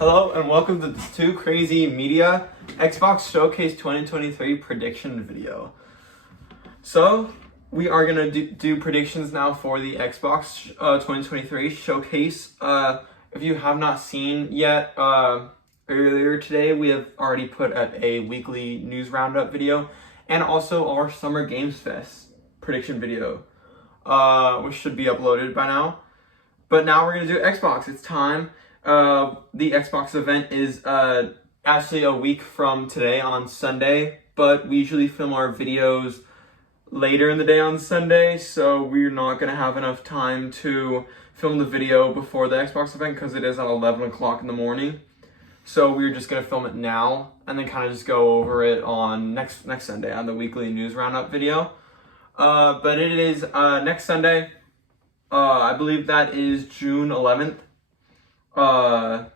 Hello and welcome to this Too Crazy Media Xbox Showcase 2023 prediction video. So we are gonna do predictions now for the Xbox 2023 Showcase. If you have not seen yet, earlier today we have already put up a weekly news roundup video and also our Summer Games Fest prediction video, which should be uploaded by now. But now we're gonna do Xbox. It's time. The Xbox event is actually a week from today on Sunday, but we usually film our videos later in the day on Sunday, so we're not going to have enough time to film the video before the Xbox event because it is at 11 o'clock in the morning. So we're just going to film it now and then kind of just go over it on next Sunday on the weekly news roundup video. But it is next Sunday. I believe that is June 11th. At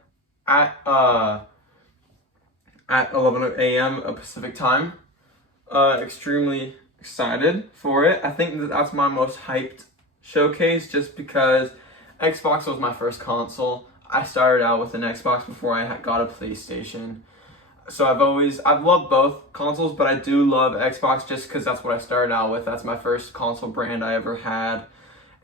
11 a.m. Pacific time. Extremely excited for it. I think that's my most hyped showcase just because Xbox was my first console. I started out with an Xbox before I got a PlayStation. So I've loved both consoles, but I do love Xbox just because that's what I started out with. That's my first console brand I ever had.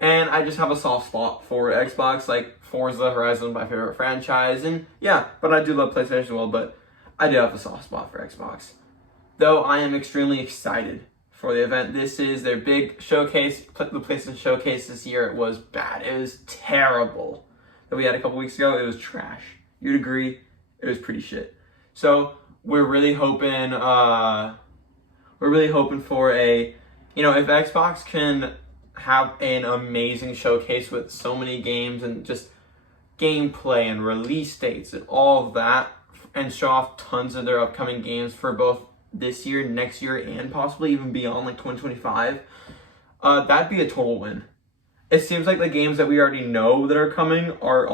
And I just have a soft spot for Xbox, like Forza Horizon, my favorite franchise, and yeah, but I do love PlayStation as well, but I do have a soft spot for Xbox. Though I am extremely excited for the event. This is their big showcase, the PlayStation Showcase this year. It was bad. It was terrible. That we had a couple weeks ago, it was trash. You'd agree, it was pretty shit. So we're really hoping for a, if Xbox can have an amazing showcase with so many games and just gameplay and release dates and all of that, and show off tons of their upcoming games for both this year, next year, and possibly even beyond, like 2025, that'd be a total win. It seems like the games that we already know that are coming are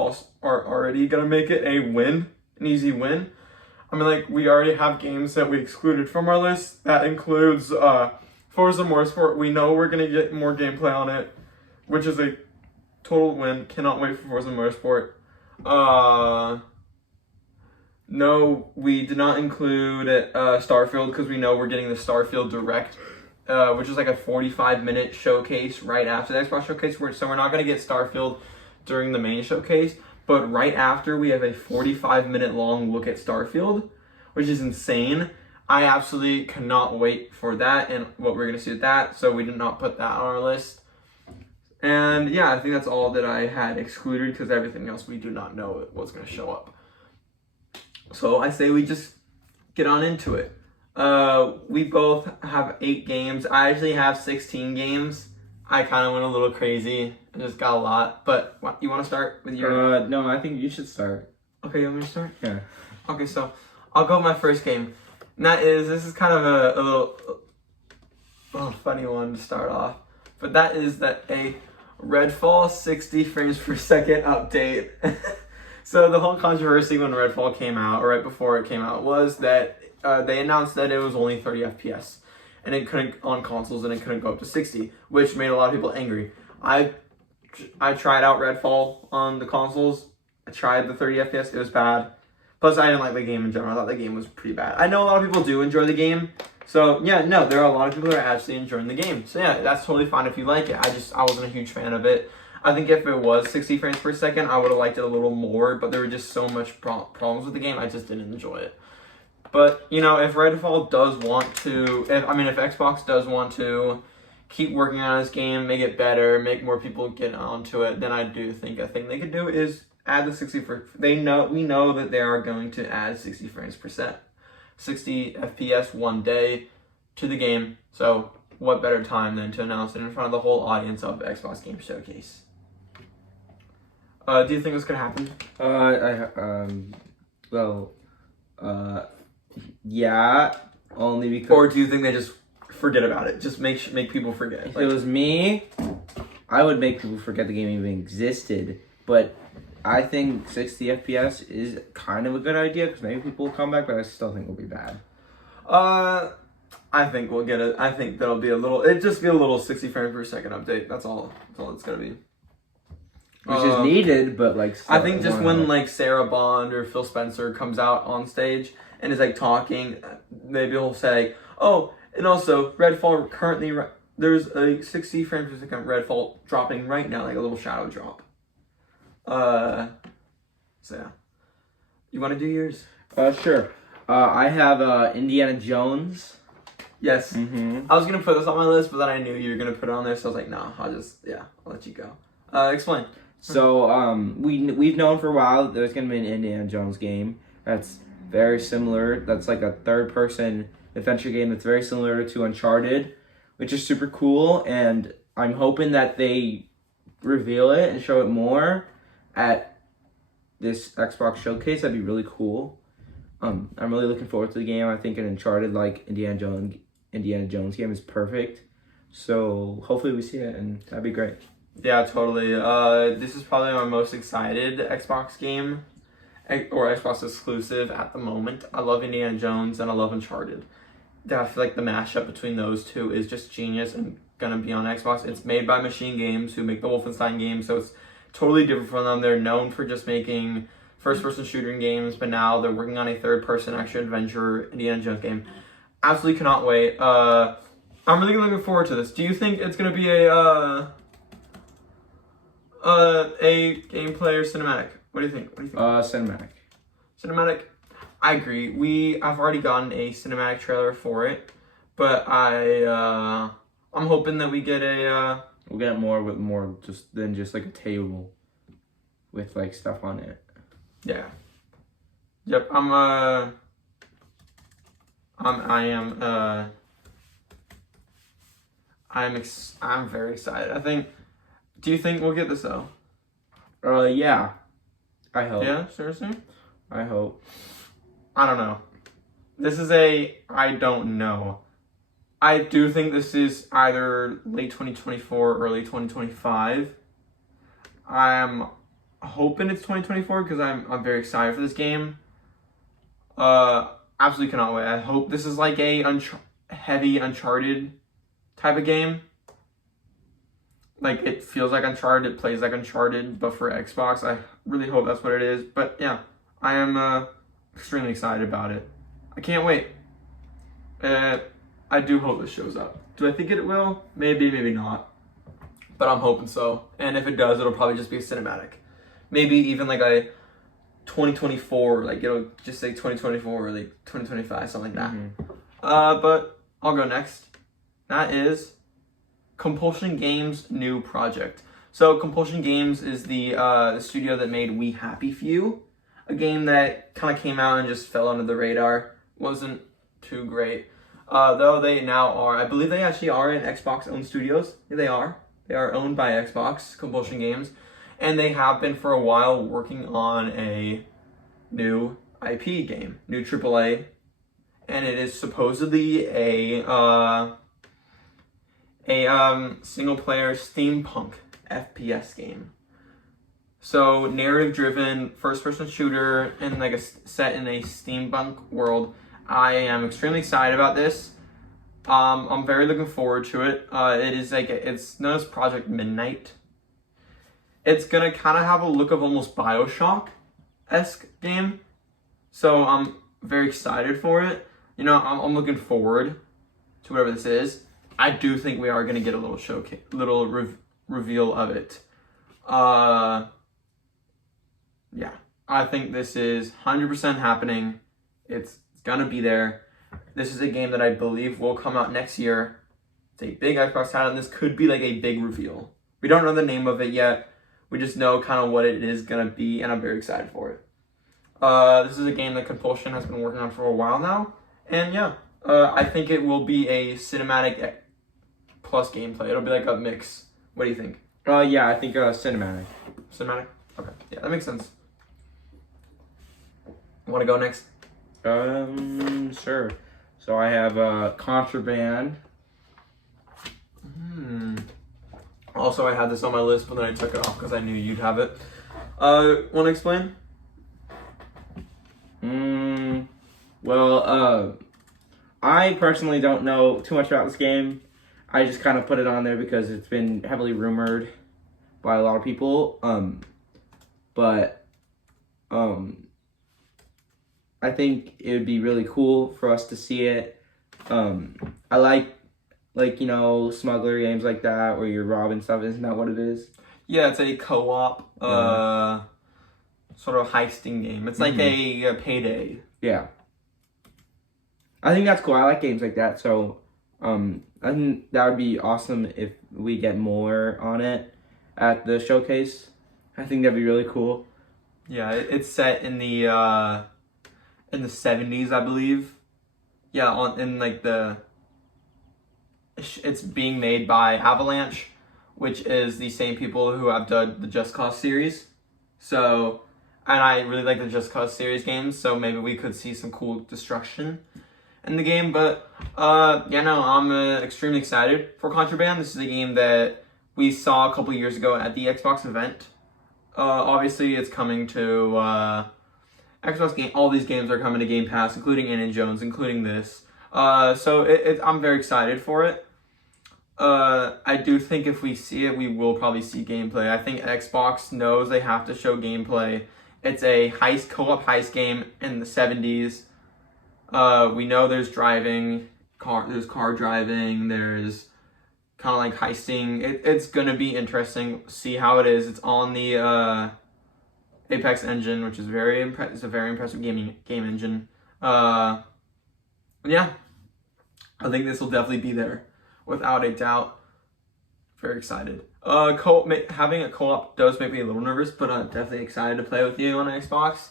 already gonna make it a win, an easy win. I mean, like, we already have games that we excluded from our list. That includes Forza Motorsport. We know we're gonna get more gameplay on it, which is a total win. Cannot wait for Forza Motorsport. No, we did not include Starfield because we know we're getting the Starfield Direct, which is like a 45-minute showcase right after the Xbox Showcase. So we're not gonna get Starfield during the main showcase, but right after we have a 45-minute long look at Starfield, which is insane. I absolutely cannot wait for that and what we're going to see with that, so we did not put that on our list. And yeah, I think that's all that I had excluded because everything else we do not know what's going to show up. So I say we just get on into it. We both have 8 games. I actually have 16 games. I kind of went a little crazy. I just got a lot. But you want to start with your... No, I think you should start. Okay, you want me to start? Yeah. Okay, so I'll go with my first game. And this is kind of a little funny one to start off, but that is a Redfall 60 frames per second update. So the whole controversy when Redfall came out, or right before it came out, was that they announced that it was only 30 FPS, and it couldn't on consoles, and it couldn't go up to 60, which made a lot of people angry. I tried out Redfall on the consoles. I tried the 30 FPS. It was bad. Plus, I didn't like the game in general. I thought the game was pretty bad. I know a lot of people do enjoy the game. So, yeah, no, there are a lot of people that are actually enjoying the game. So, yeah, that's totally fine if you like it. I wasn't a huge fan of it. I think if it was 60 frames per second, I would have liked it a little more. But there were just so much problems with the game, I just didn't enjoy it. But, if Redfall does want to... if Xbox does want to keep working on this game, make it better, make more people get onto it, then I do think a thing they could do is... add the 60 we know that they are going to add 60 frames per second, 60 FPS one day to the game. So what better time than to announce it in front of the whole audience of Xbox Game Showcase? Do you think this could happen? Yeah, only because. Or do you think they just forget about it? Just make people forget. If it was me, I would make people forget the game even existed. But I think 60 FPS is kind of a good idea because maybe people will come back, but I still think it'll be bad. I think we'll get it. I think that'll be it'll just be a little 60 frames per second update. That's all it's gonna be. which is needed, but like I think just when like Sarah Bond or Phil Spencer comes out on stage and is like talking, maybe he'll say, "Oh, and also Redfall currently there's a 60 frames per second Redfall dropping right now, like a little shadow drop." So yeah, you want to do yours? Sure. I have Indiana Jones. Yes. Mm-hmm. I was gonna put this on my list, but then I knew you were gonna put it on there, so I was like, no, I'll let you go. Explain. So we've known for a while that there's gonna be an Indiana Jones game that's very similar. That's like a third-person adventure game that's very similar to Uncharted, which is super cool. And I'm hoping that they reveal it and show it more at this Xbox showcase. That'd be really cool. I'm really looking forward to the game. I think an Uncharted like Indiana Jones game is perfect. So hopefully we see it, and that'd be great. Yeah, totally. This is probably my most excited Xbox game, or Xbox exclusive at the moment. I love Indiana Jones and I love Uncharted. I feel like the mashup between those two is just genius and gonna be on Xbox. It's made by Machine Games, who make the Wolfenstein games, so it's totally different from them. They're known for just making first-person shooting games, but now they're working on a third-person action-adventure Indiana Jones game. Absolutely cannot wait. I'm really looking forward to this. Do you think it's gonna be a gameplay or cinematic? What do you think? Cinematic. Cinematic. I agree. I've already gotten a cinematic trailer for it, but I'm hoping that we get we'll get more just than just like a table with like stuff on it. Yeah. Yep. I'm very excited. Do you think we'll get this though? Yeah. I hope. Yeah, seriously? I hope. I don't know. I don't know. I do think this is either late 2024 or early 2025. I'm hoping it's 2024 because I'm very excited for this game. Absolutely cannot wait. I hope this is like a heavy Uncharted type of game. Like, it feels like Uncharted, it plays like Uncharted, but for Xbox. I really hope that's what it is. But yeah, I am extremely excited about it. I can't wait. I do hope this shows up. Do I think it will? Maybe, maybe not. But I'm hoping so. And if it does, it'll probably just be a cinematic. Maybe even like a 2024, like it'll just say 2024 or like 2025, something like that. Mm-hmm. But I'll go next. That is Compulsion Games' new project. So Compulsion Games is the studio that made We Happy Few, a game that kind of came out and just fell under the radar. Wasn't too great. Though they now are, I believe they actually are in Xbox-owned studios. Yeah, they are. They are owned by Xbox, Compulsion Games. And they have been for a while working on a new IP game, new AAA. And it is supposedly a single-player steampunk FPS game. So narrative-driven first-person shooter and like set in a steampunk world. I am extremely excited about this. I'm very looking forward to it. It is like it's known as Project Midnight. It's gonna kind of have a look of almost BioShock-esque game. So I'm very excited for it. You know, I'm looking forward to whatever this is. I do think we are gonna get a little showcase, reveal of it. Yeah, I think this is 100% happening. It's gonna be there. This is a game that I believe will come out next year. It's a big Xbox title, and this could be like a big reveal. We don't know the name of it yet. We just know kind of what it is gonna be, and I'm very excited for it. This is a game that Compulsion has been working on for a while now, and yeah, I think it will be a cinematic plus gameplay. It'll be like a mix. What do you think? Yeah, I think cinematic. Cinematic? Okay, yeah, that makes sense. Want to go next? Sure. So I have Contraband. Also, I had this on my list, but then I took it off because I knew you'd have it. Want to explain? Well, I personally don't know too much about this game. I just kind of put it on there because it's been heavily rumored. by a lot of people. But I think it would be really cool for us to see it. I like smuggler games like that where you're robbing stuff. Isn't that what it is? Yeah, it's a co-op sort of heisting game. It's like a Payday. Yeah. I think that's cool. I like games like that. So I think that would be awesome if we get more on it at the showcase. I think that'd be really cool. Yeah, it's set in the 70s, I believe. Yeah, it's being made by Avalanche, which is the same people who have done the Just Cause series. So, and I really like the Just Cause series games, so maybe we could see some cool destruction in the game. But I'm extremely excited for Contraband. This is a game that we saw a couple years ago at the Xbox event. Obviously, it's coming to Xbox game. All these games are coming to Game Pass, including Indiana Jones, including this. So I'm very excited for it. I do think if we see it, we will probably see gameplay. I think Xbox knows they have to show gameplay. It's a co-op heist game in the 70s. We know there's there's car driving, there's kind of like heisting. It's gonna be interesting. See how it is. It's on the Apex engine, which is it's a very impressive game engine. Yeah, I think this will definitely be there, without a doubt. Very excited. Having a co-op does make me a little nervous, but I'm definitely excited to play with you on Xbox.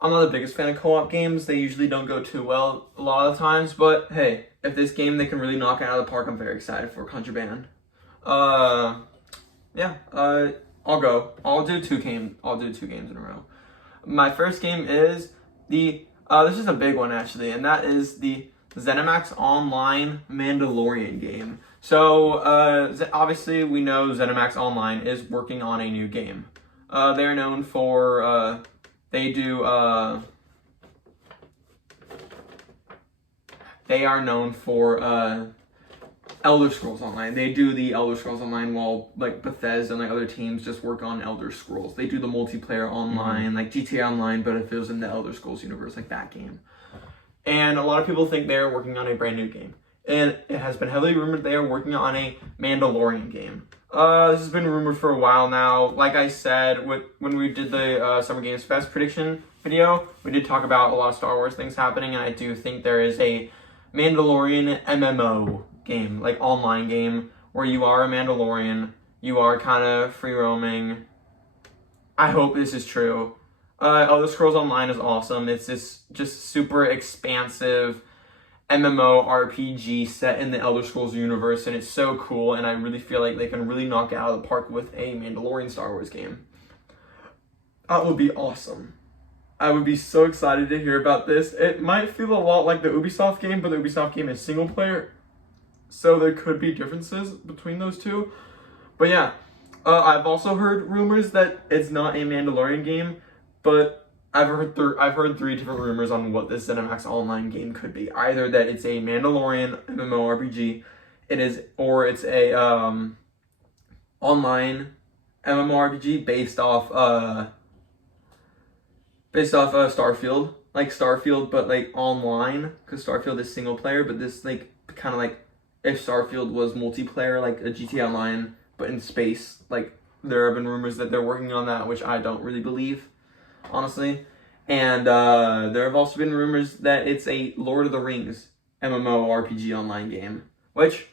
I'm not the biggest fan of co-op games. They usually don't go too well a lot of the times, but hey, if this game they can really knock it out of the park, I'm very excited for Contraband. I'll go. I'll do two games in a row. My first game is this is a big one actually, and that is the ZeniMax Online Mandalorian game. So obviously we know ZeniMax Online is working on a new game. They're known for they are known for Elder Scrolls Online. They do the Elder Scrolls Online while like Bethesda and like other teams just work on Elder Scrolls. They do the multiplayer online, like GTA Online, but if it was in the Elder Scrolls universe, like that game. And a lot of people think they're working on a brand new game. And it has been heavily rumored they are working on a Mandalorian game. This has been rumored for a while now. Like I said, when we did the Summer Games Fest prediction video, we did talk about a lot of Star Wars things happening, and I do think there is a Mandalorian MMO game, like online game, where you are a Mandalorian, you are kind of free roaming. I hope this is true. Elder Scrolls Online is awesome. It's this just super expansive MMO RPG set in the Elder Scrolls universe, and it's so cool, and I really feel like they can really knock it out of the park with a Mandalorian Star Wars game. That would be awesome. I would be so excited to hear about this. It might feel a lot like the Ubisoft game, but the Ubisoft game is single player, so there could be differences between those two. But yeah, I've also heard rumors that it's not a Mandalorian game, but I've heard 3 different rumors on what this ZeniMax Online game could be. Either that it's a Mandalorian MMORPG, or it's a online MMORPG based off Starfield, like Starfield, but like online, because Starfield is single player. But this like kind of like if Starfield was multiplayer, like a GTA Online, but in space. Like there have been rumors that they're working on that, which I don't really believe, honestly. And there have also been rumors that it's a Lord of the Rings MMORPG online game, which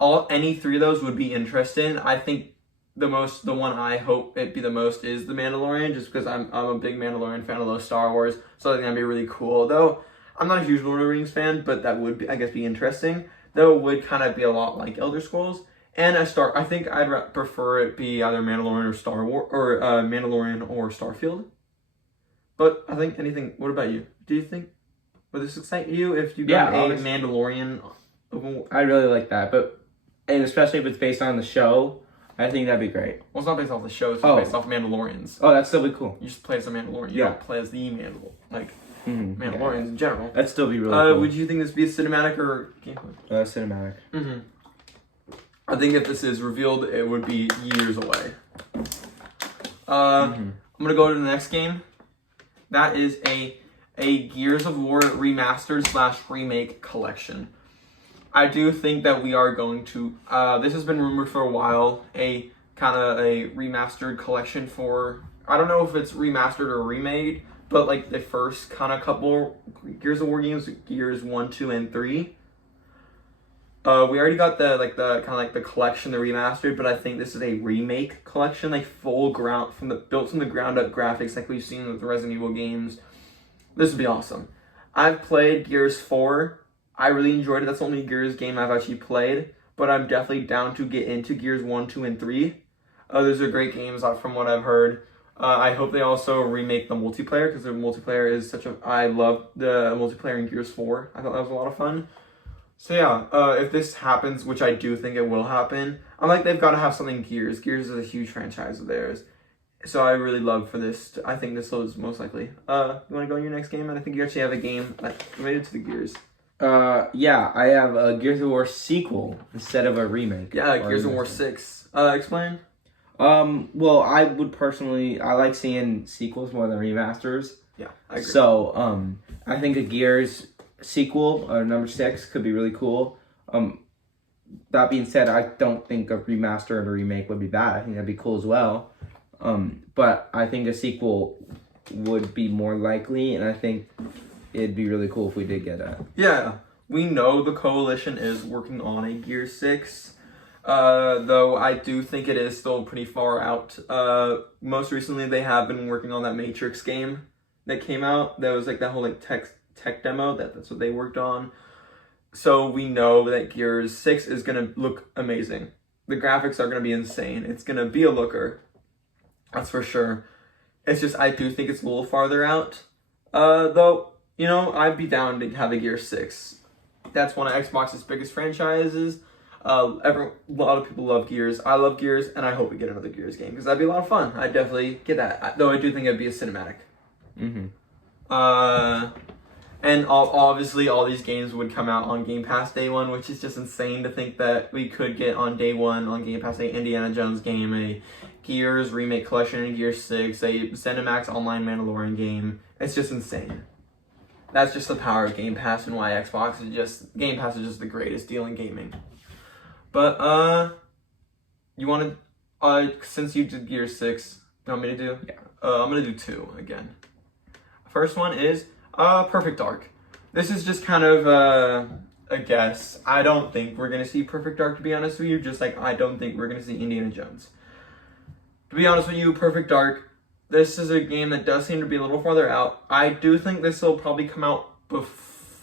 any 3 of those would be interesting. I think the one I hope it be the most is The Mandalorian, just because I'm a big Mandalorian fan. I love Star Wars, so I think that'd be really cool. Though I'm not a huge Lord of the Rings fan, but that would be, I guess, be interesting. Though it would kind of be a lot like Elder Scrolls. And I think I'd prefer it be either Mandalorian or Star Wars, or Mandalorian or Starfield. But I think anything. What about you? Do you think would this excite you if you got a Mandalorian? I really like that, and especially if it's based on the show, I think that'd be great. Well, it's not based off the show. It's based off Mandalorians. Oh, that'd still be cool. You just play as a Mandalorian. You don't play as the Mandalorians in general. That'd still be really cool. Would you think this be a cinematic or gameplay? Cinematic. I think if this is revealed, it would be years away. Mm-hmm. I'm gonna go to the next game. That is a Gears of War remastered / remake collection. I do think that we are going to. This has been rumored for a while. A kind of a remastered collection for. I don't know if it's remastered or remade, but like the first kind of couple Gears of War games, Gears 1, 2, and 3. We already got the kind of like the collection, the remastered, but I think this is a remake collection, like built from the ground up graphics, like we've seen with the Resident Evil games. This would be awesome. I've played Gears 4. I really enjoyed it. That's the only Gears game I've actually played, but I'm definitely down to get into Gears 1, 2, and 3. Those are great games from what I've heard. I hope they also remake the multiplayer, because the multiplayer is I love the multiplayer in Gears 4. I thought that was a lot of fun. So yeah, if this happens, which I do think it will happen, I'm like, they've got to have something Gears. Gears is a huge franchise of theirs. So I really love for this. I think this is most likely. You want to go in your next game? And I think you actually have a game related to the Gears. Yeah, I have a Gears of War sequel instead of a remake. Yeah, Gears of War 6. Explain. Well, I like seeing sequels more than remasters. Yeah, I agree. So, I think a Gears sequel, number 6, could be really cool. That being said, I don't think a remaster and a remake would be bad. I think that'd be cool as well. But I think a sequel would be more likely, and I think it'd be really cool if we did get that. Yeah, we know the Coalition is working on a Gears 6. Though I do think it is still pretty far out. Most recently, they have been working on that Matrix game that came out. That was like that whole like tech demo. That's what they worked on. So we know that Gears 6 is gonna look amazing. The graphics are gonna be insane. It's gonna be a looker. That's for sure. It's just I do think it's a little farther out. Though, I'd be down to have a Gears 6. That's one of Xbox's biggest franchises. A lot of people love Gears. I love Gears, and I hope we get another Gears game, because that'd be a lot of fun. I'd definitely get that. Though I do think it'd be a cinematic. Mm-hmm. And obviously all these games would come out on Game Pass day one, which is just insane to think that we could get on day one on Game Pass a Indiana Jones game, a Gears remake collection in Gears 6, a Cinemax Online Mandalorian game. It's just insane. That's just the power of Game Pass and why Game Pass is just the greatest deal in gaming. But you want to since you did Gears 6, you want me to do? Yeah. I'm gonna do 2 again. First one is Perfect Dark. This is just kind of a guess. I don't think we're gonna see Perfect Dark, to be honest with you. Just like I don't think we're gonna see Indiana Jones. To be honest with you, Perfect Dark, this is a game that does seem to be a little farther out. I do think this will probably come out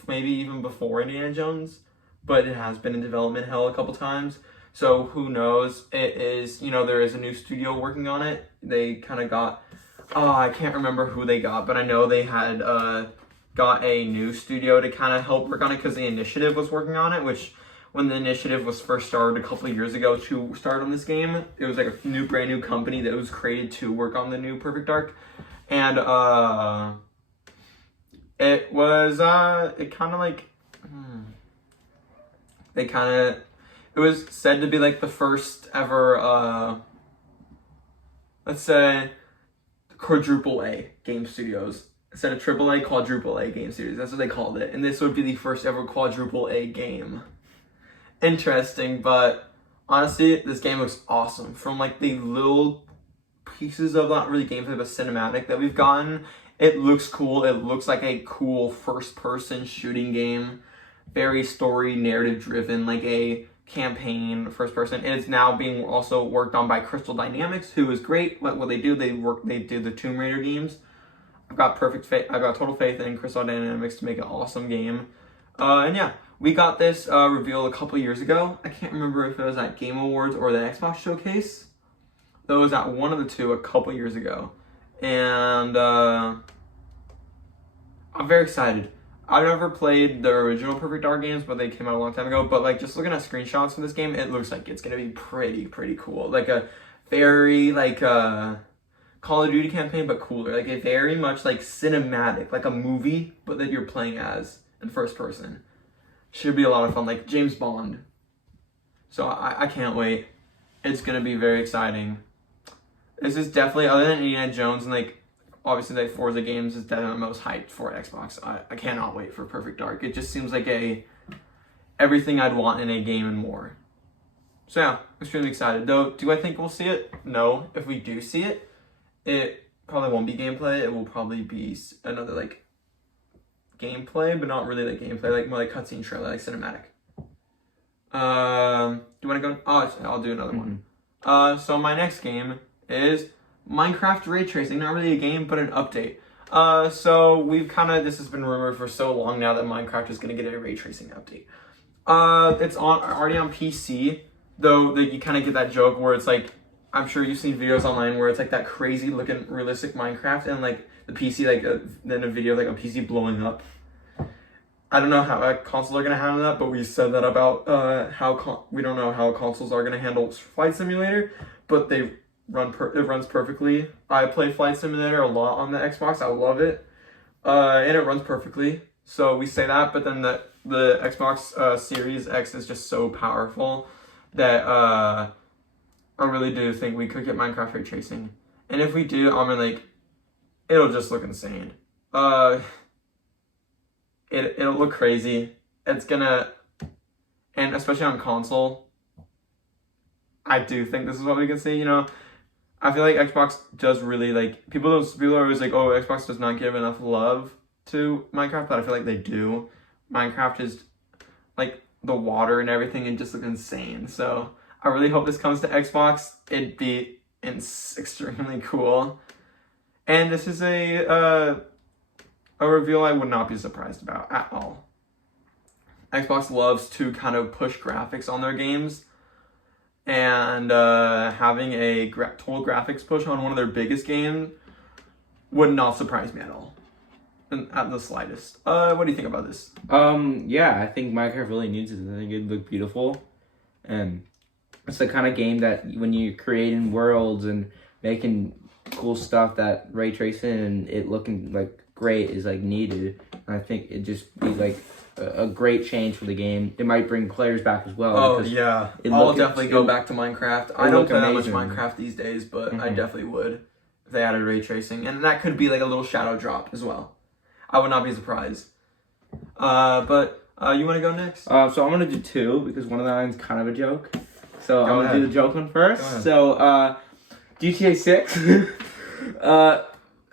maybe even before Indiana Jones, but it has been in development hell a couple times. So who knows? It is, there is a new studio working on it. They kind of got, I can't remember who they got, but I know they had got a new studio to kind of help work on it, because the Initiative was working on it, which when the Initiative was first started a couple of years ago to start on this game, it was like a brand new company that was created to work on the new Perfect Dark. And it was, it kind of like, it was said to be like the first ever, let's say, quadruple A game studios. Instead of triple A, quadruple A game studios. That's what they called it. And this would be the first ever quadruple A game. Interesting, but honestly, this game looks awesome. From like the little pieces of, not really gameplay, but cinematic that we've gotten, it looks cool. It looks like a cool first-person shooting game. Very story, narrative-driven, like a campaign, first-person. And it's now being also worked on by Crystal Dynamics, who is great. What they do, they do the Tomb Raider games. I've got total faith in Crystal Dynamics to make an awesome game. And yeah, we got this reveal a couple years ago. I can't remember if it was at Game Awards or the Xbox Showcase. That was at one of the two a couple years ago. And I'm very excited. I've never played the original Perfect Dark games, but they came out a long time ago. But like just looking at screenshots from this game, it looks like it's gonna be pretty cool. Like a very Call of Duty campaign, but cooler. Like a very much like cinematic, like a movie, but that you're playing as in first person. Should be a lot of fun. Like James Bond. So I can't wait. It's gonna be very exciting. This is definitely, other than Indiana Jones and like obviously like Forza games, is definitely the most hyped for Xbox. I cannot wait for Perfect Dark. It just seems like everything I'd want in a game and more. So yeah, extremely excited. Though, do I think we'll see it? No. If we do see it, it probably won't be gameplay. It will probably be another like gameplay, but not really like gameplay, like more like cutscene trailer, like cinematic. Do you want to go? Oh, I'll do another one. So my next game is Minecraft Ray Tracing. Not really a game, but an update. So we've this has been rumored for so long now that Minecraft is going to get a ray tracing update. It's already on PC, though you kind of get that joke where it's like, I'm sure you've seen videos online where it's like that crazy looking realistic Minecraft and like the PC, then a video of like a PC blowing up. I don't know how consoles are going to handle that, but we said that about we don't know how consoles are going to handle Flight Simulator, but it runs perfectly. I play Flight Simulator a lot on the Xbox. I love it, and it runs perfectly. So we say that, but then the Xbox Series X is just so powerful that I really do think we could get Minecraft ray tracing. And if we do, it'll just look insane. It'll look crazy. It's gonna, and especially on console, I do think this is what we can see. I feel like Xbox does really people are always like, oh, Xbox does not give enough love to Minecraft, but I feel like they do. Minecraft is like the water and everything, and just look insane. So I really hope this comes to Xbox. It'd be extremely cool. And this is a reveal I would not be surprised about at all. Xbox loves to kind of push graphics on their games, and having a total graphics push on one of their biggest games would not surprise me at all. At the slightest. What do you think about this? Yeah, I think Minecraft really needs it. I think it'd look beautiful. And it's the kind of game that when you're creating worlds and making cool stuff, that ray tracing and it looking like great is needed. And I think it'd just be a great change for the game. It might bring players back as well. Oh yeah, I'll definitely go back to Minecraft. I don't play that much Minecraft these days, but I definitely would if they added ray tracing, and that could be a little shadow drop as well. I would not be surprised. But you want to go next? So I'm gonna do two because one of them is kind of a joke. So I'm gonna do the joke one first. So GTA 6.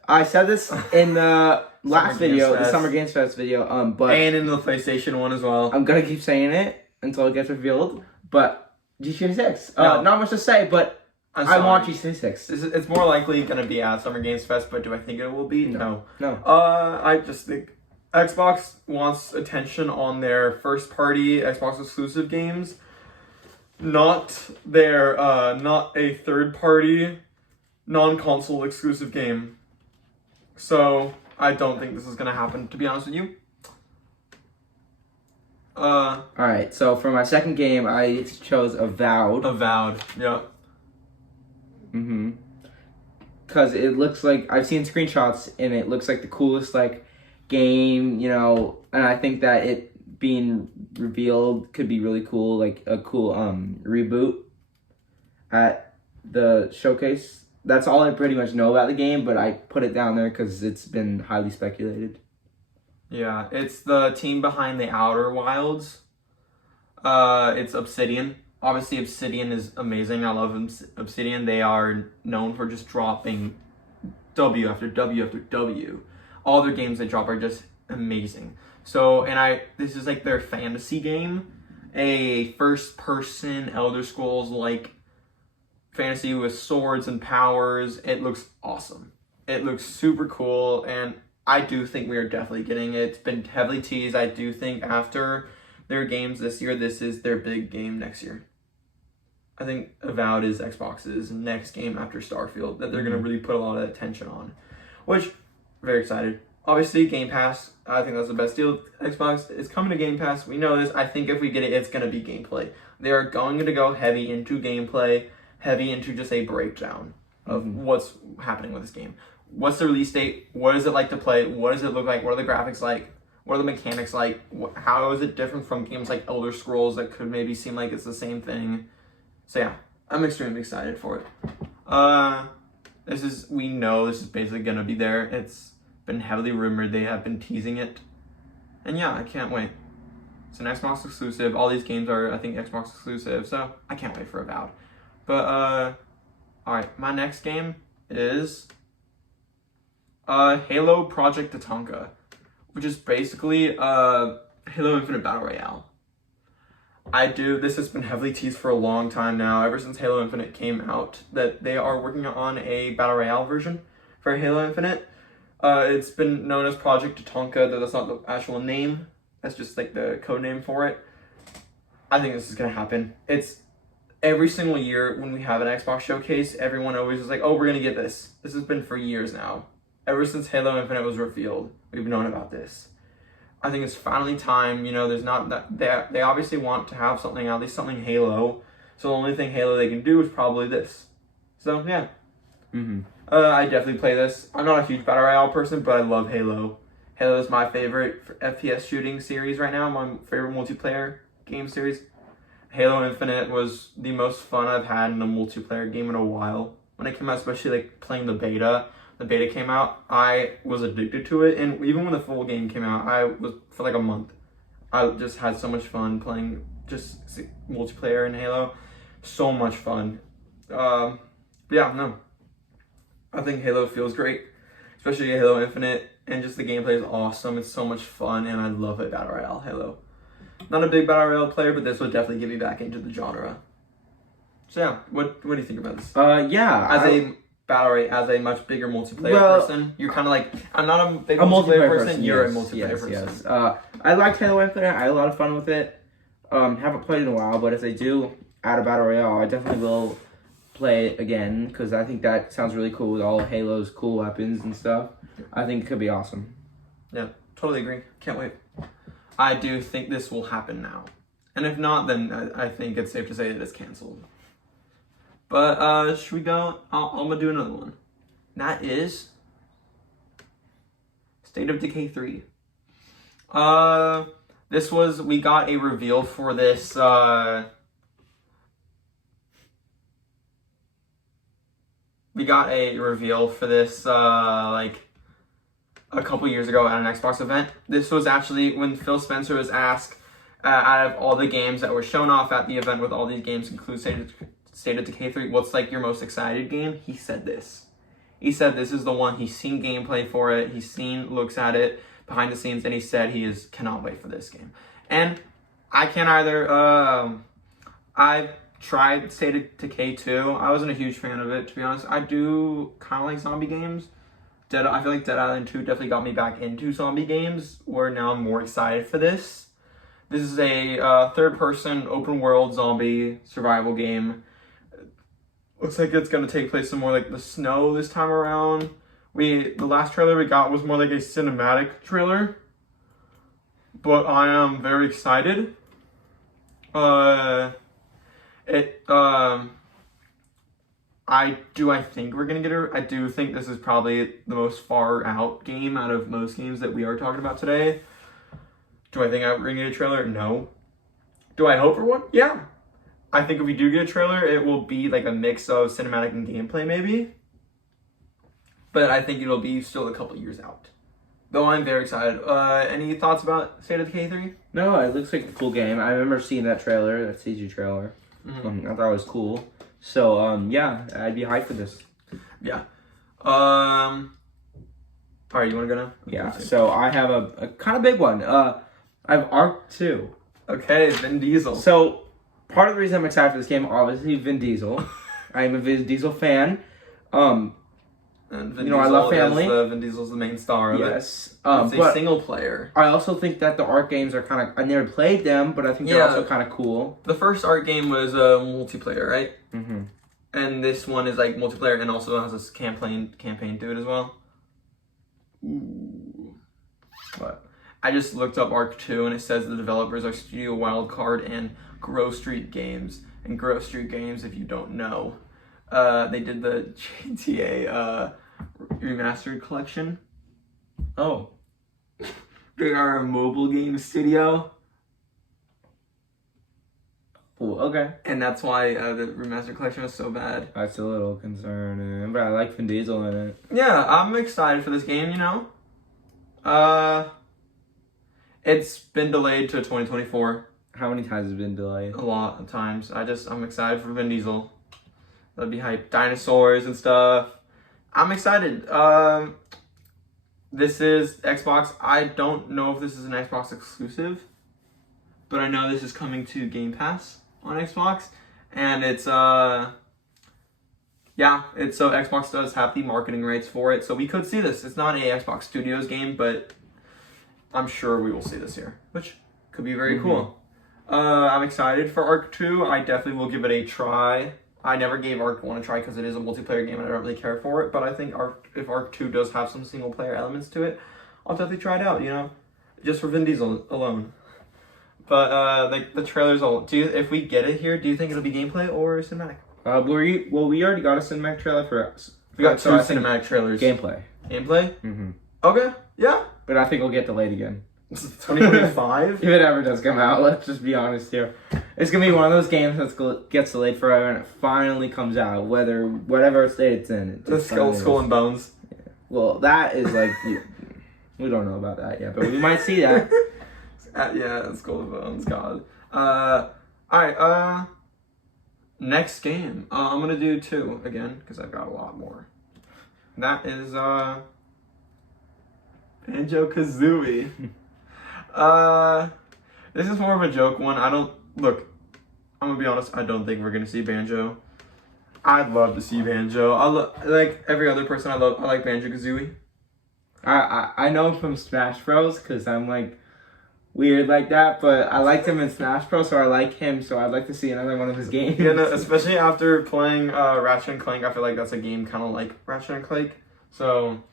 I said this in the last video, the Summer Games Fest video. But and in the PlayStation one as well. I'm gonna keep saying it until it gets revealed. But GTA 6. Not much to say, but I want GTA 6. It's more likely going to be at Summer Games Fest, but do I think it will be? No. I just think Xbox wants attention on their first-party Xbox exclusive games, not a third-party non-console exclusive game. So I don't think this is going to happen, to be honest with you. Alright, so for my second game, I chose Avowed. Yeah. Because it looks like, I've seen screenshots and it looks like the coolest game, and I think that it being revealed could be really cool, a cool reboot at the showcase. That's all I pretty much know about the game, but I put it down there because it's been highly speculated. Yeah, it's the team behind the Outer Wilds. It's Obsidian. Obviously, Obsidian is amazing. I love Obsidian. They are known for just dropping W after W after W. All their games they drop are just amazing. So, this is their fantasy game, a first-person Elder Scrolls fantasy with swords and powers. It looks awesome. It looks super cool, and I do think we are definitely getting it. It's been heavily teased. I do think after their games this year, this is their big game next year. I think Avowed is Xbox's next game after Starfield that they're going to really put a lot of attention on, which, very excited. Obviously, Game Pass, I think that's the best deal with Xbox. It's coming to Game Pass. We know this. I think if we get it, it's going to be gameplay. They are going to go heavy into gameplay, heavy into just a breakdown of what's happening with this game. What's the release date? What is it like to play? What does it look like? What are the graphics like? What are the mechanics like? How is it different from games like Elder Scrolls that could maybe seem like it's the same thing? So yeah, I'm extremely excited for it. We know this is basically gonna be there. It's been heavily rumored. They have been teasing it. And yeah, I can't wait. It's an Xbox exclusive. All these games are, I think, Xbox exclusive, so I can't wait for Avowed. But, alright, my next game is Halo Project Tatanka, which is basically Halo Infinite Battle Royale. This has been heavily teased for a long time now, ever since Halo Infinite came out, that they are working on a Battle Royale version for Halo Infinite. It's been known as Project Tatanka, though that's not the actual name. That's just like the code name for it. I think this is gonna happen. It's every single year when we have an Xbox showcase, everyone always is like, oh, we're gonna get this. This has been for years now. Ever since Halo Infinite was revealed, we've known about this. I think it's finally time. There's not that they obviously want to have something, at least something Halo. So the only thing Halo they can do is probably this. So yeah. I definitely play this. I'm not a huge Battle Royale person, but I love Halo. Halo is my favorite FPS shooting series right now, my favorite multiplayer game series. Halo Infinite was the most fun I've had in a multiplayer game in a while. When it came out, especially like playing the beta came out, I was addicted to it. And even when the full game came out, I was, for like a month, I just had so much fun playing just multiplayer in Halo. So much fun. I think Halo feels great, especially Halo Infinite, and just the gameplay is awesome. It's so much fun, and I love it. Battle Royale Halo. Not a big Battle Royale player, but this will definitely get me back into the genre. So yeah, what do you think about this? As a much bigger multiplayer person, you're kind of like, I'm not a big multiplayer person. You're a multiplayer person. Yes. I liked Halo Infinite. I had a lot of fun with it. Haven't played in a while, but if they do add a Battle Royale, I definitely will play it again, because I think that sounds really cool with all of Halo's cool weapons and stuff. I think it could be awesome. Yeah, totally agree. Can't wait. I do think this will happen now. And if not, then I think it's safe to say that it's canceled. But should we go? I'm gonna do another one. That is State of Decay 3. We got a reveal for this like a couple years ago at an Xbox event. This was actually when Phil Spencer was asked, out of all the games that were shown off at the event, with all these games include State of Decay 3, what's like your most excited game? He said this. He said this is the one. He's seen gameplay for it. Looks at it behind the scenes, and he said he cannot wait for this game. And I can't either. I've tried State of Decay 2. I wasn't a huge fan of it, to be honest. I do kind of like zombie games. I feel like Dead Island 2 definitely got me back into zombie games, where now I'm more excited for this. This is a third-person, open-world zombie survival game. Looks like it's going to take place in more like the snow this time around. The last trailer we got was more like a cinematic trailer. But I am very excited. I think we're gonna get I do think this is probably the most far out game out of most games that we are talking about today. Do I think we're gonna get a trailer? No. Do I hope for one? Yeah. I think if we do get a trailer, it will be like a mix of cinematic and gameplay maybe. But I think it'll be still a couple years out. Though I'm very excited. Any thoughts about State of Decay 3? No, it looks like a cool game. I remember seeing that trailer, that CG trailer. Mm-hmm. I thought it was cool. So, yeah, I'd be hyped for this. Yeah. Alright, you want to go now? Yeah, so I have a kind of big one. I have Ark 2. Okay, Vin Diesel. So, part of the reason I'm excited for this game, obviously, Vin Diesel. I'm a Vin Diesel fan. And Vin Diesel, I love family. Vin Diesel's the main star of it. Yes. It's a single player. I also think that the Ark games are kind of... I never played them, but I think they're also kind of cool. The first Ark game was multiplayer, right? Mm-hmm. And this one is like multiplayer and also has this campaign to it as well. Ooh. But I just looked up Ark 2 and it says the developers are Studio Wildcard and Grove Street Games. And Grove Street Games, if you don't know, they did the GTA remastered collection. Oh. They are a mobile game studio, Ooh, okay. and that's why the remastered collection was so bad. That's a little concerning, but I like Vin Diesel in it. Yeah, I'm excited for this game. It's been delayed to 2024 How many times has it been delayed? a lot of times. I'm excited for Vin Diesel. That'd be hype. Dinosaurs and stuff. I'm excited. This is Xbox. I don't know if this is an Xbox exclusive, but I know this is coming to Game Pass on Xbox, and it's so Xbox does have the marketing rights for it, so we could see this. It's not a Xbox Studios game, but I'm sure we will see this here, which could be very cool. I'm excited for Ark 2. I definitely will give it a try. I never gave Ark 1 a try because it is a multiplayer game and I don't really care for it, but I think if Ark 2 does have some single player elements to it, I'll definitely try it out, just for Vin Diesel alone. But the trailers if we get it here, do you think it'll be gameplay or cinematic? We already got a cinematic trailer for. We got two I think cinematic trailers. gameplay. Gameplay? Mm-hmm. Okay, yeah. But I think it'll get delayed again. 2025? If it ever does come out, let's just be honest here. It's gonna be one of those games that gets delayed forever and it finally comes out, whatever state it's in. It The just finally Skull is. and Bones. Well, that is like we don't know about that yet, but we might see that. Yeah, Skull and Bones, God. Alright, next game. I'm gonna do 2 again, because I've got a lot more. That is, Banjo-Kazooie. This is more of a joke one. I'm gonna be honest, I don't think we're gonna see Banjo. I'd love to see Banjo. Like every other person, I like Banjo-Kazooie. I know him from Smash Bros. Because I'm like weird like that, but I liked him in Smash Bros. So I like him. So I'd like to see another one of his games. Yeah, no, especially after playing Ratchet and Clank, I feel like that's a game kind of like Ratchet and Clank. So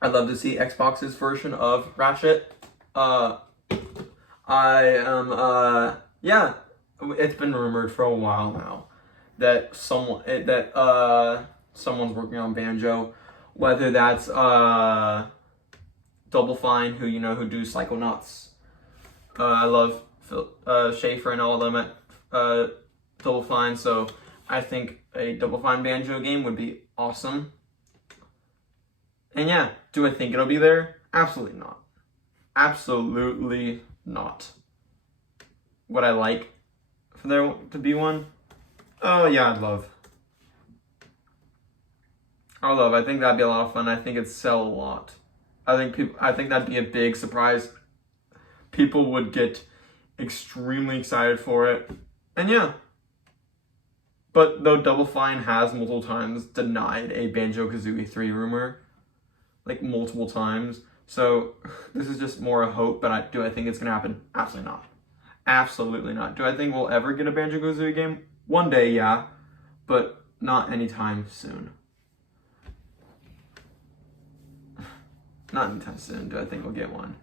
I'd love to see Xbox's version of Ratchet. It's been rumored for a while now that someone's working on Banjo, whether that's Double Fine, who do Psychonauts. I love Phil Schaefer and all of them at Double Fine, so I think a Double Fine Banjo game would be awesome. And yeah, do I think it'll be there? Absolutely not. Absolutely not. Would I like for there to be one? Oh yeah, I'd love. I think that'd be a lot of fun. I think it'd sell a lot. I think that'd be a big surprise. People would get extremely excited for it. And yeah. But though Double Fine has multiple times denied a Banjo-Kazooie 3 rumor, like multiple times. So this is just more a hope, but do I think it's gonna happen? Absolutely not. Absolutely not. Do I think we'll ever get a Banjo-Kazooie game? One day, yeah, but not anytime soon. Not anytime soon do I think we'll get one.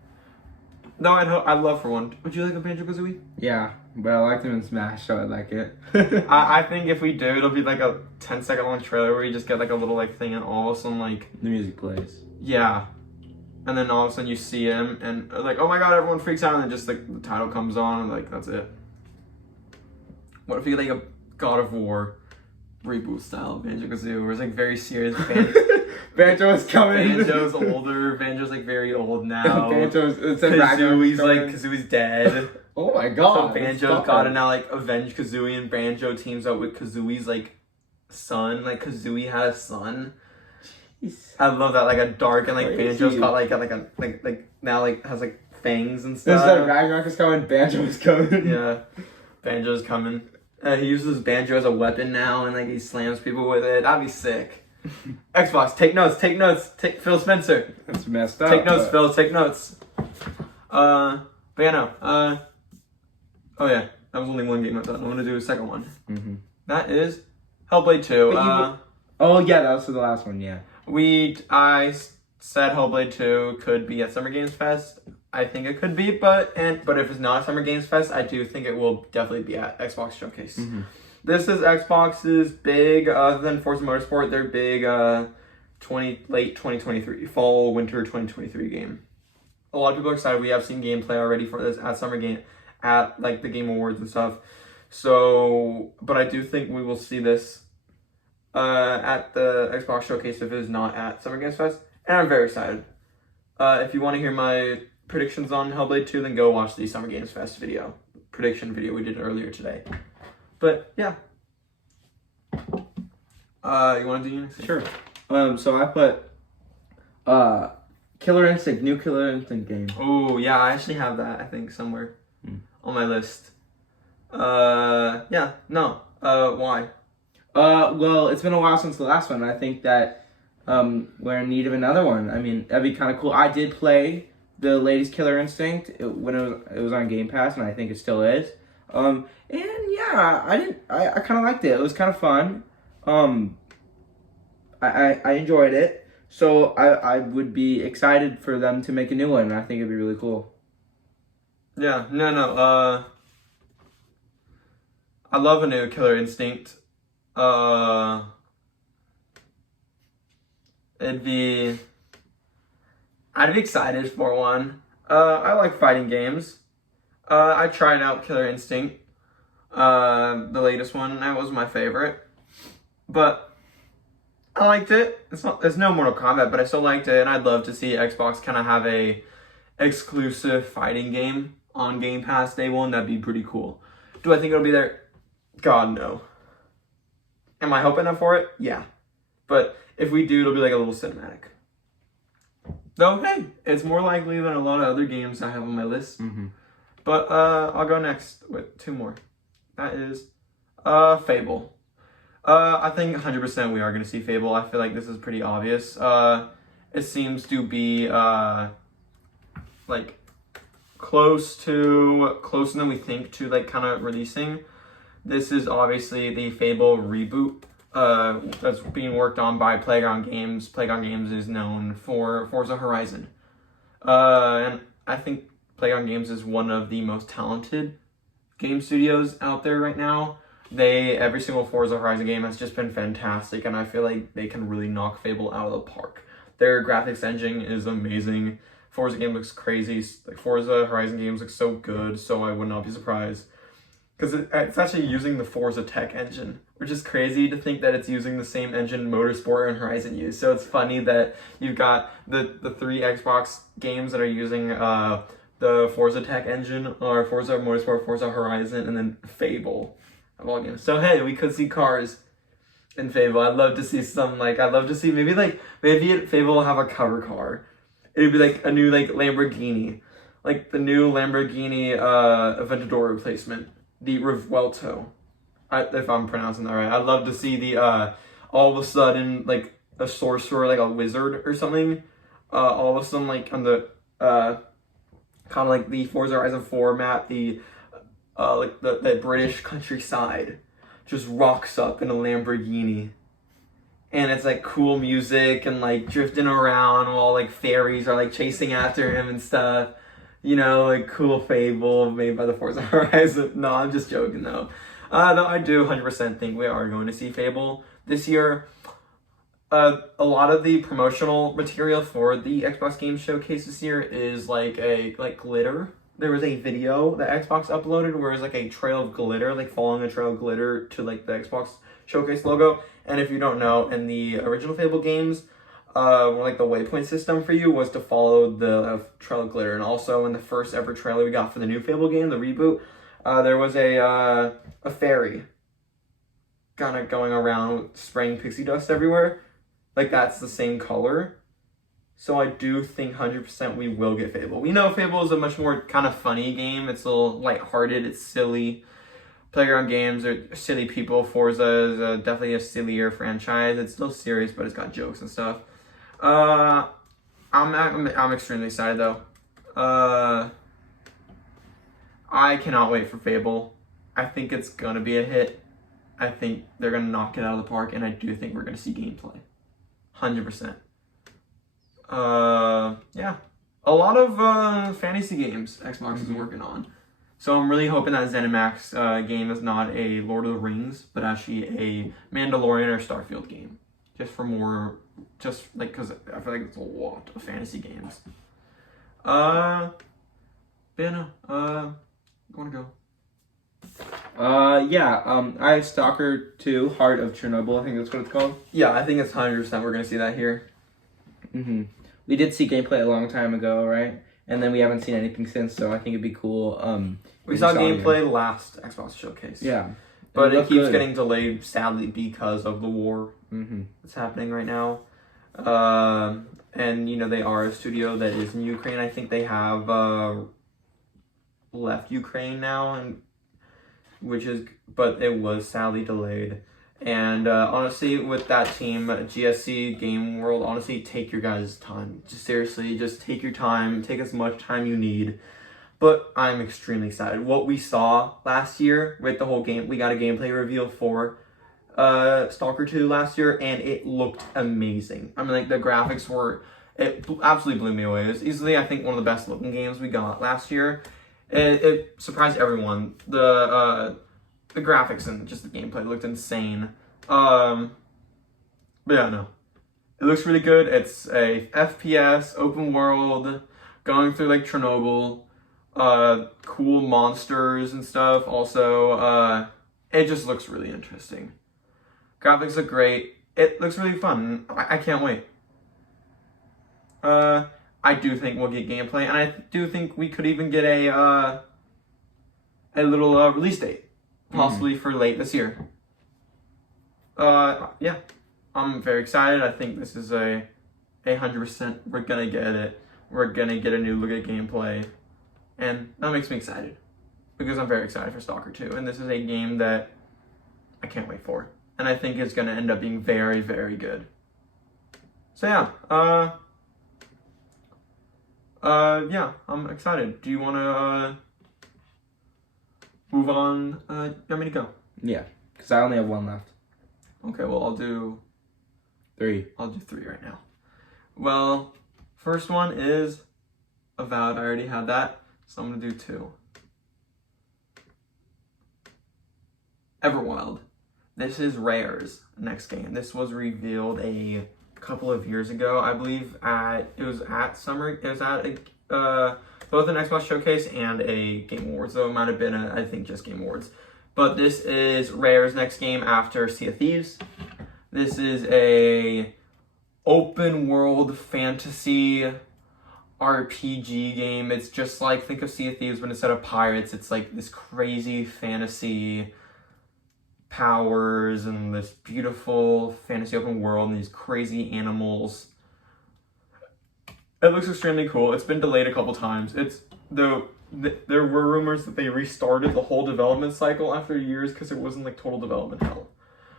No, I'd love for one. Would you like a Banjo-Kazooie? Yeah, but I liked him in Smash, so I'd like it. I think if we do, it'll be like a 10-second long trailer where you just get like a little like thing and all of a sudden like the music plays. Yeah. And then all of a sudden you see him and like, oh my god, everyone freaks out and then just like the title comes on and like that's it. What if you get like a God of War reboot style Banjo-Kazooie where it's like very serious. Banjo's coming. Banjo's older. Banjo's like very old now. Kazooie's dead. Oh my god. So Banjo's got to now like avenge Kazooie, and Banjo teams up with Kazooie's like son. Like Kazooie had a son. Jeez. I love that, like a dark and like Banjo's got like now like has like fangs and stuff. There's like Ragnarok is coming, Banjo's coming. Yeah, Banjo's coming. He uses Banjo as a weapon now, and like he slams people with it. That'd be sick. Xbox, take notes. Take Phil Spencer. That's messed up. Take notes, Phil. Take notes. But yeah, no. Oh yeah, that was only one game I thought. I'm gonna do a second one. Mm-hmm. That is Hellblade 2. Oh yeah, that was the last one. Yeah. I said Hellblade 2 could be at Summer Games Fest. I think it could be, but if it's not Summer Games Fest, I do think it will definitely be at Xbox Showcase. Mm-hmm. This is Xbox's big, other than Forza Motorsport, their big late 2023, fall winter 2023 game. A lot of people are excited. We have seen gameplay already for this at Summer Game, at like the Game Awards and stuff. So, but I do think we will see this at the Xbox Showcase if it is not at Summer Games Fest, and I'm very excited. If you want to hear my predictions on Hellblade 2, then go watch the Summer Games Fest prediction video we did earlier today. But yeah, you want to do Unix? Sure. So I put Killer Instinct, new Killer Instinct game. Oh yeah, I actually have that. I think somewhere on my list. Yeah, no. Why? Well, it's been a while since the last one. I think that we're in need of another one. I mean, that'd be kind of cool. I did play the latest Killer Instinct when it was on Game Pass, and I think it still is. And yeah, I kind of liked it. It was kind of fun. I enjoyed it. So I would be excited for them to make a new one. I think it'd be really cool. Yeah, no. I love a new Killer Instinct. I'd be excited for one. I like fighting games. I tried out Killer Instinct, the latest one, and that was my favorite. But I liked it. There's no Mortal Kombat, but I still liked it, and I'd love to see Xbox kind of have a exclusive fighting game on Game Pass day one. That'd be pretty cool. Do I think it'll be there? God, no. Am I hoping for it? Yeah. But if we do, it'll be like a little cinematic. Though, hey, it's more likely than a lot of other games I have on my list. Mm-hmm. But I'll go next with two more. That is Fable. I think 100% we are going to see Fable. I feel like this is pretty obvious. It seems to be like closer than we think to like kind of releasing. This is obviously the Fable reboot that's being worked on by Playground Games. Playground Games is known for Forza Horizon. And I think Playground Games is one of the most talented game studios out there right now. Every single Forza Horizon game has just been fantastic, and I feel like they can really knock Fable out of the park. Their graphics engine is amazing. Forza game looks crazy. Like Forza Horizon games look so good, so I would not be surprised. Because it's actually using the Forza Tech engine, which is crazy to think that it's using the same engine Motorsport and Horizon use. So it's funny that you've got the three Xbox games that are using the Forza Tech engine, or Forza Motorsport, Forza Horizon, and then Fable of all games. So hey, we could see cars in Fable. I'd love to see maybe Fable will have a cover car. It'd be like a new like Lamborghini, like the new Lamborghini Aventador replacement, the Revuelto. If I'm pronouncing that right. I'd love to see the all of a sudden like a sorcerer, like a wizard or something. All of a sudden like on the kind of like the Forza Horizon 4 map, the like the British countryside just rocks up in a Lamborghini. And it's like cool music and like drifting around while like fairies are like chasing after him and stuff. You know, like cool Fable made by the Forza Horizon. No, I'm just joking though. No, I do 100% think we are going to see Fable this year. A lot of the promotional material for the Xbox Game Showcase this year is like glitter. There was a video that Xbox uploaded where it's like a trail of glitter, like following a trail of glitter to like the Xbox Showcase logo. And if you don't know, in the original Fable games, like the waypoint system for you was to follow the trail of glitter. And also in the first ever trailer we got for the new Fable game, the reboot, there was a fairy kind of going around spraying pixie dust everywhere. Like that's the same color. So I do think 100% we will get Fable. We know Fable is a much more kind of funny game. It's a little lighthearted. It's silly. Playground Games are silly people. Forza is definitely a sillier franchise. It's still serious, but it's got jokes and stuff. I'm extremely excited though. I cannot wait for Fable. I think it's gonna be a hit. I think they're gonna knock it out of the park, and I do think we're gonna see gameplay. 100%. Yeah. A lot of fantasy games Xbox is working on. So I'm really hoping that ZeniMax game is not a Lord of the Rings, but actually a Mandalorian or Starfield game. Just for more just like because I feel like it's a lot of fantasy games. But yeah, no, you wanna go? I have Stalker 2, Heart of Chernobyl, I think that's what it's called. Yeah, I think it's 100% we're gonna see that here. Mm-hmm. We did see gameplay a long time ago, right? And then we haven't seen anything since, so I think it'd be cool. We saw gameplay last Xbox showcase. Yeah. But it keeps getting delayed, sadly, because of the war Mm-hmm. that's happening right now. And, you know, they are a studio that is in Ukraine. I think they have left Ukraine now, but it was sadly delayed. And honestly, with that team, GSC Game World, honestly, take your guys' time. Just seriously, just take your time. Take as much time you need. But I'm extremely excited. What we saw last year with the whole game, we got a gameplay reveal for Stalker 2 last year, and it looked amazing. I mean, like, the graphics absolutely blew me away. It was easily, I think, one of the best looking games we got last year. It surprised everyone. The graphics and just the gameplay looked insane. But yeah, no. It looks really good. It's a FPS, open world, going through like Chernobyl, cool monsters and stuff. Also, it just looks really interesting. Graphics look great. It looks really fun. I can't wait. I do think we'll get gameplay, and I do think we could even get a little release date. Possibly for late this year. Yeah, I'm very excited. I think this is a 100%. We're gonna get it. We're gonna get a new look at gameplay, and that makes me excited because I'm very excited for Stalker 2. And this is a game that I can't wait for, and I think it's gonna end up being very, very good. So yeah, yeah, I'm excited. Do you wanna move on? You want me to go? Yeah, because I only have one left. Okay, well, I'll do 3. I'll do 3 right now. Well, first one is Avowed. I already had that, so I'm gonna do 2. Everwild. This is Rare's next game. This was revealed a couple of years ago, I believe. It was at both an Xbox Showcase and a Game Awards, though it might have been, I think, just Game Awards. But this is Rare's next game after Sea of Thieves. This is a open world fantasy RPG game. It's just like, think of Sea of Thieves, but instead of pirates, it's like this crazy fantasy powers and this beautiful fantasy open world and these crazy animals. It looks extremely cool. It's been delayed a couple times. There were rumors that they restarted the whole development cycle after years because it wasn't like total development hell.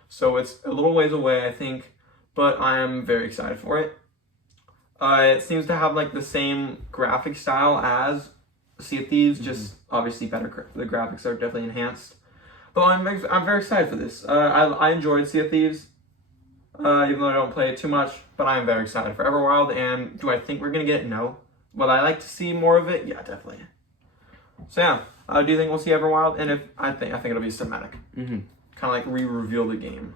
So it's a little ways away, I think, but I am very excited for it. It seems to have like the same graphic style as Sea of Thieves, just obviously better. The graphics are definitely enhanced. But I'm very excited for this. I enjoyed Sea of Thieves. Even though I don't play it too much, but I am very excited for Everwild. And do I think we're gonna get it? No. Would I like to see more of it? Yeah, definitely. So yeah, do you think we'll see Everwild? And if I think it'll be cinematic, kind of like re-reveal the game.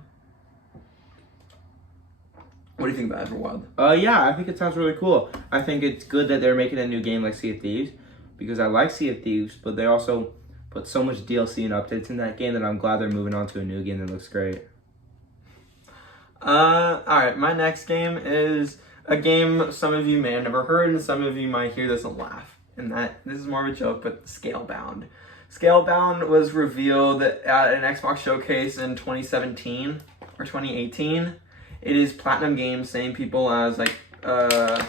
What do you think about Everwild? Yeah, I think it sounds really cool. I think it's good that they're making a new game like Sea of Thieves, because I like Sea of Thieves, but they also put so much DLC and updates in that game that I'm glad they're moving on to a new game that looks great. Alright, my next game is a game some of you may have never heard, and some of you might hear this and laugh. And this is more of a joke, but Scalebound. Scalebound was revealed at an Xbox Showcase in 2017 or 2018. It is Platinum Games, same people as like I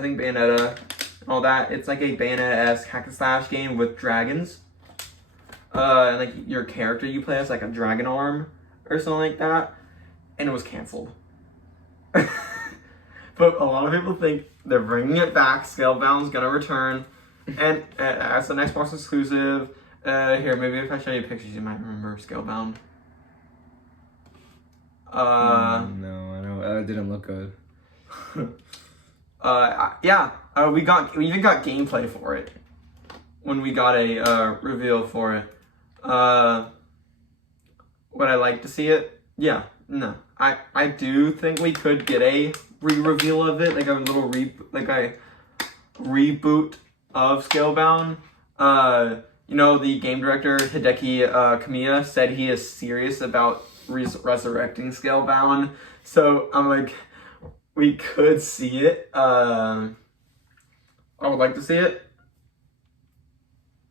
think Bayonetta and all that. It's like a Bayonetta-esque hack and slash game with dragons. And like your character you play as like a dragon arm or something like that. And it was canceled. But a lot of people think they're bringing it back. Scalebound's gonna return, and as an Xbox exclusive. Here, maybe if I show you pictures, you might remember Scalebound. No, I know. It didn't look good. Yeah. We even got gameplay for it when we got a reveal for it. Would I like to see it? Yeah. No. I do think we could get a re-reveal of it, like a little reboot of Scalebound. The game director Hideki Kamiya said he is serious about resurrecting Scalebound. So I'm like, we could see it. I would like to see it.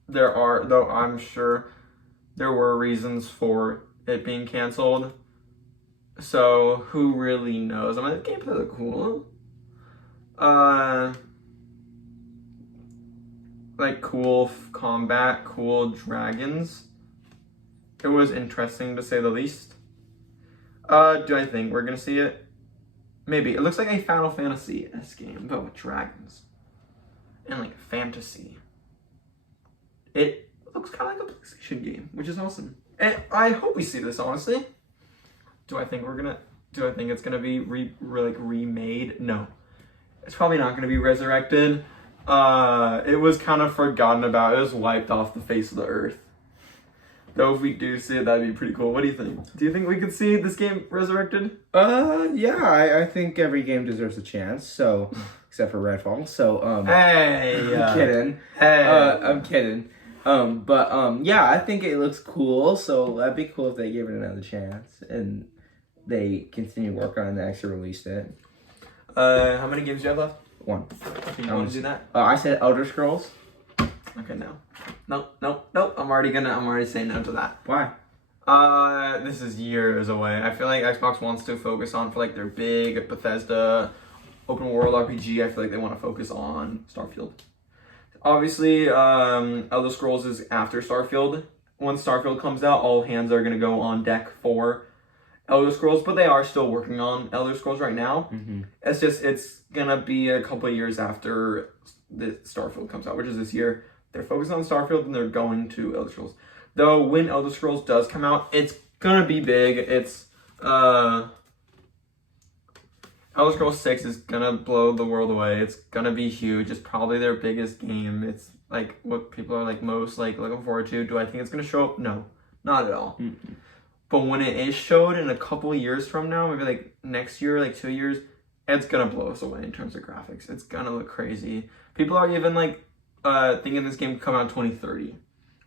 Though I'm sure there were reasons for it being canceled. So who really knows? I mean, the gameplay look cool. Like cool combat, cool dragons. It was interesting to say the least. Do I think we're gonna see it? Maybe. It looks like a Final Fantasy-esque game, but with dragons. And like fantasy. It looks kind of like a PlayStation game, which is awesome. And I hope we see this, honestly. Do I think it's gonna be remade? No. It's probably not gonna be resurrected. It was kind of forgotten about. It was wiped off the face of the earth. Though if we do see it, that'd be pretty cool. What do you think? Do you think we could see this game resurrected? Yeah, I think every game deserves a chance. So, except for Redfall. So, hey, I'm kidding. Hey, I'm kidding. Yeah, I think it looks cool. So that'd be cool if they gave it another chance and they continue working on it and actually released it. How many games do you have left? One. Okay, you want to do that? I said Elder Scrolls. Okay, no. Nope. I'm already saying no to that. Why? This is years away. I feel like Xbox wants to focus on, for like their big Bethesda open world RPG, I feel like they want to focus on Starfield. Obviously, Elder Scrolls is after Starfield. Once Starfield comes out, all hands are going to go on deck for Elder Scrolls, but they are still working on Elder Scrolls right now. Mm-hmm. It's going to be a couple of years after the Starfield comes out, which is this year. They're focused on Starfield and they're going to Elder Scrolls. Though when Elder Scrolls does come out, it's going to be big. It's Elder Scrolls 6 is going to blow the world away. It's going to be huge. It's probably their biggest game. It's like what people are like most like looking forward to. Do I think it's going to show up? No, not at all. Mm-hmm. But when it is showed in a couple of years from now, maybe like next year, like 2 years, it's going to blow us away in terms of graphics. It's going to look crazy. People are even like thinking this game could come out in 2030.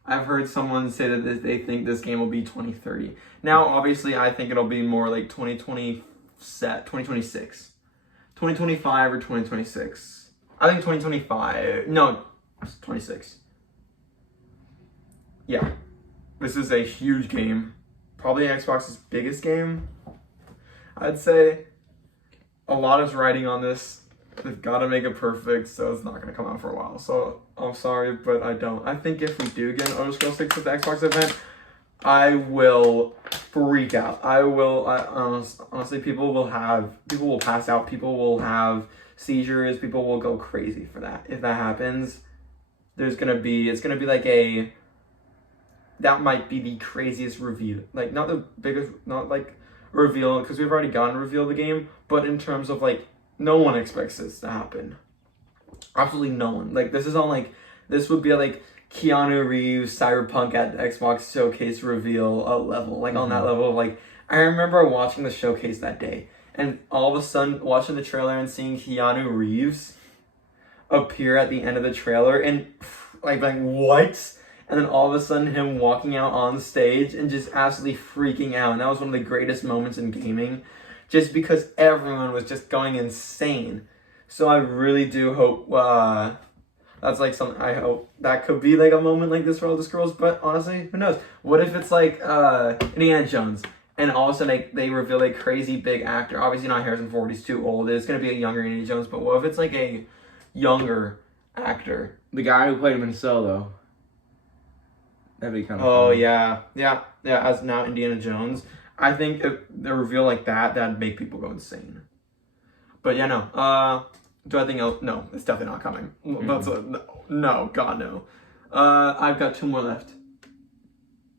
I've heard someone say that they think this game will be 2030. Now, obviously, I think it'll be more like 2026. 2025 or 2026. I think 2025. No, it's 26. Yeah. This is a huge game. Probably Xbox's biggest game. I'd say a lot is riding on this. They've got to make it perfect, so it's not going to come out for a while. So I'm sorry, but I don't. I think if we do get an Elder Scrolls 6 at the Xbox event, I will freak out. Honestly, people will pass out. People will have seizures. People will go crazy for that. If that happens, it's gonna be like that might be the craziest reveal. Like not the biggest, not like reveal, because we've already gotten to reveal the game, but in terms of like, no one expects this to happen. Absolutely no one. Like this would be like Keanu Reeves Cyberpunk at the Xbox Showcase reveal level. Like on that level of like, I remember watching the showcase that day and all of a sudden watching the trailer and seeing Keanu Reeves appear at the end of the trailer and like what? And then all of a sudden him walking out on stage and just absolutely freaking out. And that was one of the greatest moments in gaming, just because everyone was just going insane. So I really do hope that's like something. I hope that could be like a moment like this for Elder Scrolls. But honestly, who knows? What if it's like Indiana Jones, and all of a sudden they reveal a crazy big actor? Obviously not Harrison Ford. He's too old. It's gonna be a younger Indiana Jones. But what if it's like a younger actor? The guy who played him in Solo. That'd be kind of Oh, fun. yeah. As now Indiana Jones. I think if the reveal like that'd make people go insane. But yeah, no. Do I think no? It's definitely not coming. Mm-hmm. No, God no. I've got 2 more left.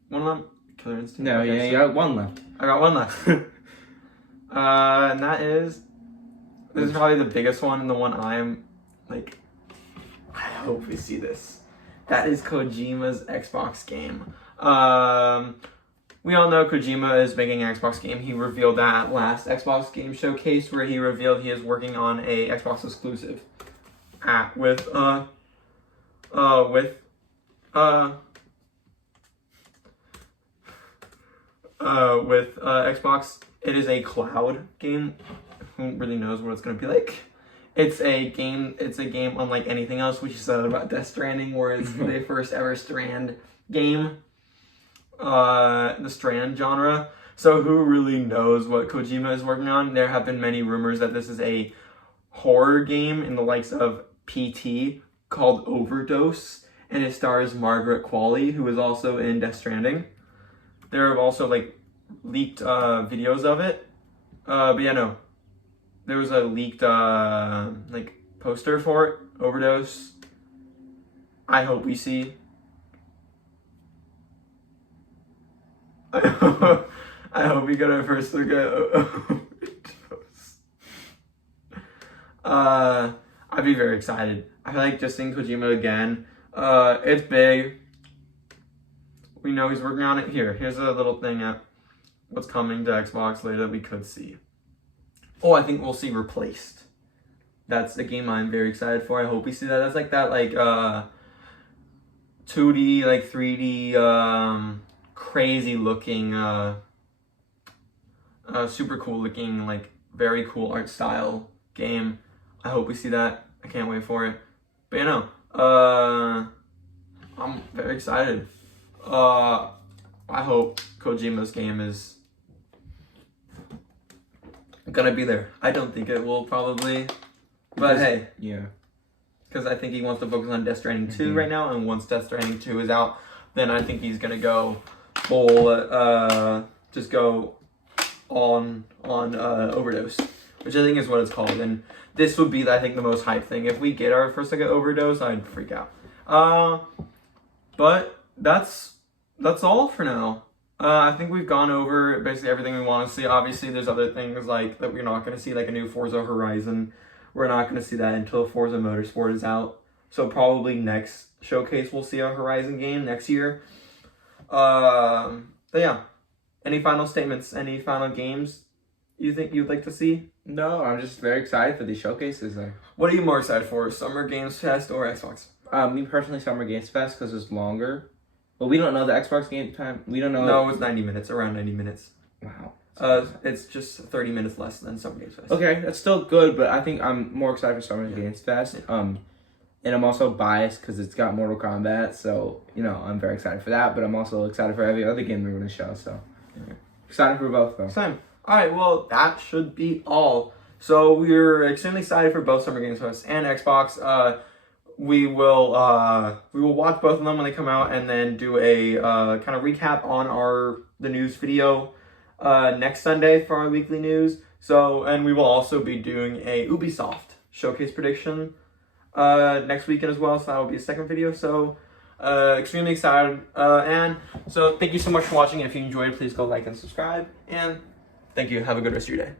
One left. Killer Instinct. No, Okay, yeah, so you got one left. I got one left. And that is. This is probably the biggest one and the one I'm like. I hope we see this. That is Kojima's Xbox game. we all know Kojima is making an Xbox game. He revealed that at last Xbox Game Showcase, where he revealed he is working on a Xbox exclusive with Xbox. It is a cloud game. Who really knows what it's gonna be like? It's a game unlike anything else we said about Death Stranding, where it's the first ever Strand game. The Strand genre. So who really knows what Kojima is working on? There have been many rumors that this is a horror game in the likes of PT called Overdose, and it stars Margaret Qualley, who is also in Death Stranding. There have also leaked videos of it. But yeah, no. There was a leaked poster for it, Overdose. I hope we see. I hope we get our first look at Overdose. I'd be very excited. I feel like just seeing Kojima again. It's big. We know he's working on it. Here's a little thing at what's coming to Xbox later that we could see. Oh, I think we'll see Replaced. That's a game I'm very excited for. I hope we see that. That's that 2D, 3D, crazy looking, super cool looking, very cool art style game. I hope we see that. I can't wait for it. But I'm very excited. I hope Kojima's game is gonna be there. I don't think it will probably, but hey, yeah, because I think he wants to focus on Death Stranding 2 right now, and once Death Stranding 2 is out, then I think he's gonna go full, just go on Overdose, which I think is what it's called, and this would be, I think, the most hype thing. If we get our first look at Overdose, I'd freak out. But that's all for now. I think we've gone over basically everything we want to see. Obviously, there's other things that we're not going to see, like a new Forza Horizon. We're not going to see that until Forza Motorsport is out. So probably next showcase we'll see a Horizon game next year. But yeah, any final statements? Any final games you think you'd like to see? No, I'm just very excited for these showcases. What are you more excited for, Summer Games Fest or Xbox? Me personally, Summer Games Fest because it's longer. But we don't know the Xbox game time. We don't know. No, it's 90 minutes, around 90 minutes. Wow. It's just 30 minutes less than Summer Games Fest. Okay, that's still good, but I think I'm more excited for Summer Games Fest. And I'm also biased because it's got Mortal Kombat, so I'm very excited for that. But I'm also excited for every other game they're going to show. So excited for both, though. Same. All right, well that should be all. So we're extremely excited for both Summer Games Fest and Xbox. We will watch both of them when they come out, and then do a kind of recap on the news video next Sunday for our weekly news. So, and we will also be doing a Ubisoft showcase prediction next weekend as well. So that will be a second video. So extremely excited. And so thank you so much for watching. If you enjoyed, please go like and subscribe. And thank you. Have a good rest of your day.